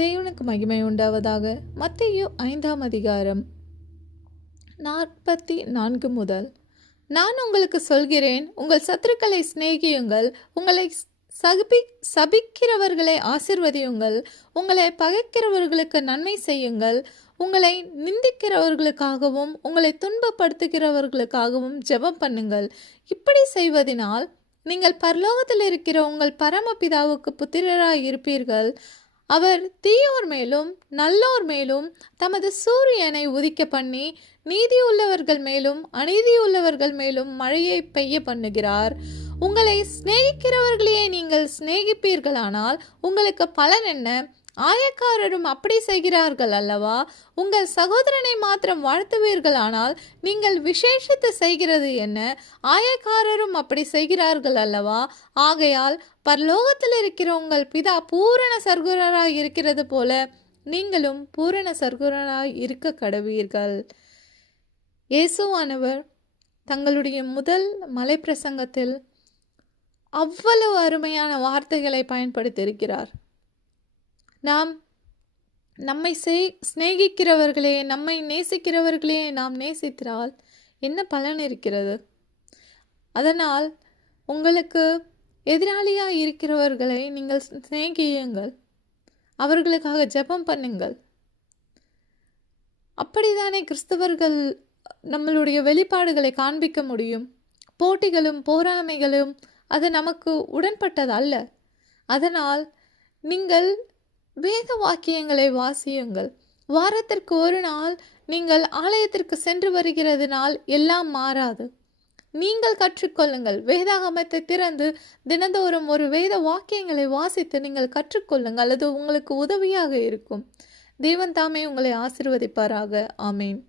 தேவனுக்கு மகிமை உண்டாவதாக. மத்தேயு ஐந்தாம் அதிகாரம் நாற்பத்தி நான்கு முதல். நான் உங்களுக்கு சொல்கிறேன் உங்கள் சத்துருக்களை சிநேகியுங்கள் உங்களை சபி சபிக்கிறவர்களை ஆசிர்வதியுங்கள் உங்களை பகைக்கிறவர்களுக்கு நன்மை செய்யுங்கள் உங்களை நிந்திக்கிறவர்களுக்காகவும் உங்களை துன்பப்படுத்துகிறவர்களுக்காகவும் ஜெபம் பண்ணுங்கள். இப்படி செய்வதினால் நீங்கள் பரலோகத்தில் இருக்கிற உங்கள் பரமபிதாவுக்கு புத்திரராய் இருப்பீர்கள் அவர் தீயோர் மேலும் நல்லோர் மேலும் தமது சூரியனை உதிக்க பண்ணி நீதியுள்ளவர்கள் மேலும் அநீதியுள்ளவர்கள் மேலும் மழையை பெய்ய பண்ணுகிறார். உங்களை சிநேகிக்கிறவர்களையே நீங்கள் சிநேகிப்பீர்களானால் உங்களுக்கு பலன் என்ன? ஆயக்காரரும் அப்படி செய்கிறார்கள் அல்லவா? உங்கள் சகோதரனை மாத்திரம் வாழ்த்துவீர்களானால் நீங்கள் விசேஷித்து செய்கிறது என்ன? ஆயக்காரரும் அப்படி செய்கிறார்கள் அல்லவா? ஆகையால் பரலோகத்தில் இருக்கிற உங்கள் பிதா பூரண சர்க்குரராய் இருக்கிறது போல நீங்களும் பூரண சர்க்குரராய் இருக்க கடவீர்கள். இயேசுவானவர் தங்களுடைய முதல் மலை பிரசங்கத்தில் அவ்வளவு அருமையான வார்த்தைகளை பயன்படுத்தியிருக்கிறார். நாம் நம்மை சே சிநேகிக்கிறவர்களே நம்மை நேசிக்கிறவர்களே நாம் நேசித்தால் என்ன பலன் இருக்கிறது? அதனால் உங்களுக்கு எதிராளியாக இருக்கிறவர்களை நீங்கள் சிநேகியுங்கள். அவர்களுக்காக ஜெபம் பண்ணுங்கள். அப்படிதானே கிறிஸ்தவர்கள் நம்மளுடைய வெளிப்பாடுகளை காண்பிக்க முடியும்? போட்டிகளும் போராமைகளும் அது நமக்கு உடன்பட்டது அல்ல அதனால் நீங்கள் வேத வாக்கியங்களை வாசியுங்கள். வாரத்திற்கு ஒரு நாள் நீங்கள் ஆலயத்திற்கு சென்று வருகிறதுனால் எல்லாம் மாறாது. நீங்கள் கற்றுக்கொள்ளுங்கள். வேதாகமத்தை திறந்து தினந்தோறும் ஒரு வேத வாக்கியங்களை வாசித்து நீங்கள் கற்றுக்கொள்ளுங்கள். அது உங்களுக்கு உதவியாக இருக்கும். தேவன் தாமே உங்களை ஆசிர்வதிப்பாராக. ஆமேன்.